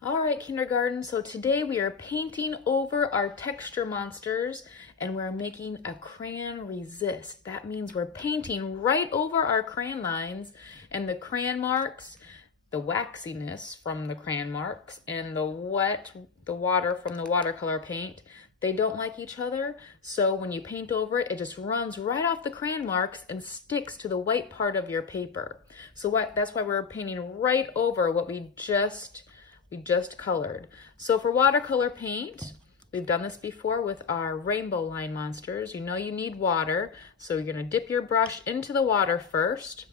All right, kindergarten, so today we are painting over our texture monsters and we're making a crayon resist. That means we're painting right over our crayon lines and the crayon marks, the waxiness from the crayon marks and the water from the watercolor paint. They don't like each other, so when you paint over it, it just runs right off the crayon marks and sticks to the white part of your paper. So that's why we're painting right over what we just colored. So for watercolor paint, we've done this before with our rainbow line monsters. You know you need water, so you're gonna dip your brush into the water first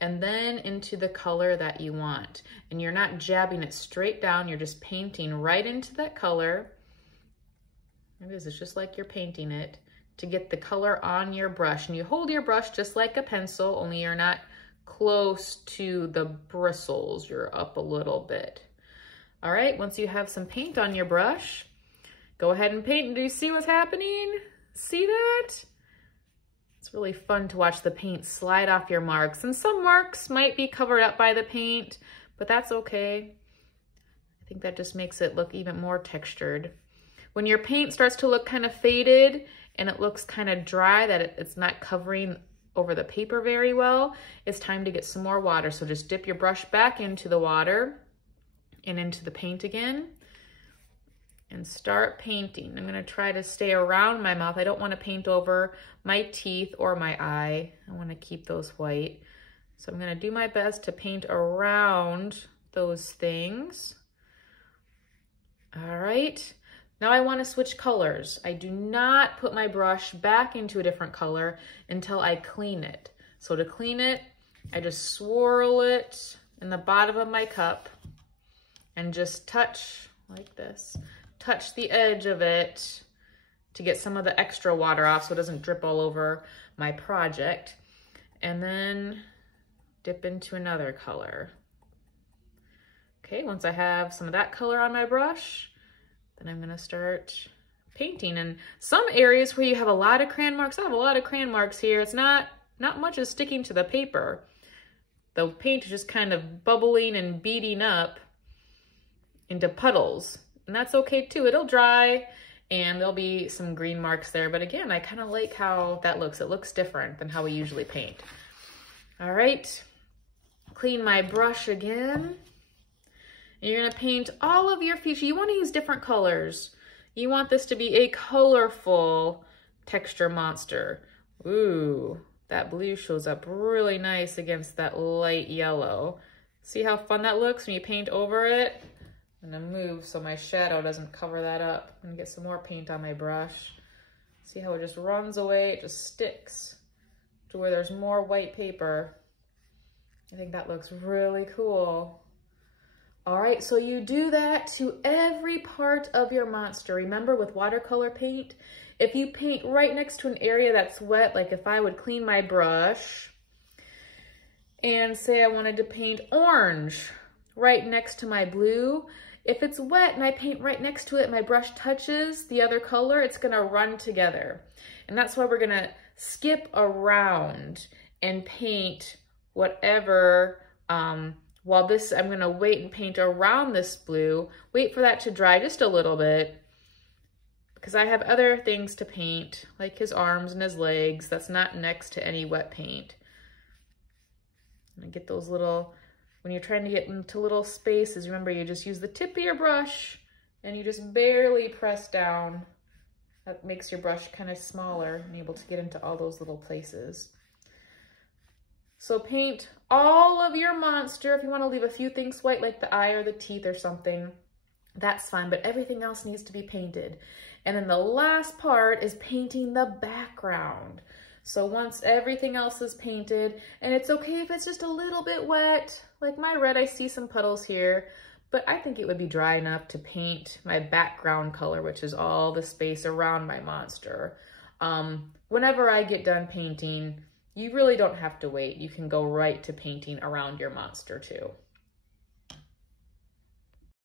and then into the color that you want. And you're not jabbing it straight down, you're just painting right into that color. It is, it's just like you're painting it to get the color on your brush. And you hold your brush just like a pencil, only you're not close to the bristles, you're up a little bit. All right, once you have some paint on your brush, go ahead and paint. And do you see what's happening? See that? It's really fun to watch the paint slide off your marks. And some marks might be covered up by the paint, but that's okay. I think that just makes it look even more textured. When your paint starts to look kind of faded and it looks kind of dry, that it's not covering over the paper very well, it's time to get some more water. So just dip your brush back into the water and into the paint again and start painting. I'm gonna try to stay around my mouth. I don't wanna paint over my teeth or my eye. I wanna keep those white. So I'm gonna do my best to paint around those things. All right, now I wanna switch colors. I do not put my brush back into a different color until I clean it. So to clean it, I just swirl it in the bottom of my cup and just touch like this. Touch the edge of it to get some of the extra water off so it doesn't drip all over my project. And then dip into another color. Okay, once I have some of that color on my brush, then I'm gonna start painting. And some areas where you have a lot of crayon marks, I have a lot of crayon marks here, it's not much is sticking to the paper. The paint is just kind of bubbling and beading up into puddles, and that's okay too. It'll dry and there'll be some green marks there, but again, I kind of like how that looks. It looks different than how we usually paint. All right, clean my brush again. And you're gonna paint all of your features. You wanna use different colors. You want this to be a colorful texture monster. Ooh, that blue shows up really nice against that light yellow. See how fun that looks when you paint over it? I'm gonna move so my shadow doesn't cover that up and get some more paint on my brush. See how it just runs away, it just sticks to where there's more white paper. I think that looks really cool. All right, so you do that to every part of your monster. Remember with watercolor paint, if you paint right next to an area that's wet, like if I would clean my brush and say I wanted to paint orange right next to my blue, if it's wet and I paint right next to it, my brush touches the other color, it's gonna run together. And that's why we're gonna skip around and paint whatever, while this, I'm gonna wait and paint around this blue, wait for that to dry just a little bit, because I have other things to paint, like his arms and his legs, that's not next to any wet paint. And get those little, when you're trying to get into little spaces, remember you just use the tip of your brush and you just barely press down. That makes your brush kind of smaller and able to get into all those little places. So paint all of your monster. If you want to leave a few things white, like the eye or the teeth or something, that's fine, but everything else needs to be painted. And then the last part is painting the background. So once everything else is painted, and it's okay if it's just a little bit wet, like my red, I see some puddles here, but I think it would be dry enough to paint my background color, which is all the space around my monster. Whenever I get done painting, you really don't have to wait. You can go right to painting around your monster too.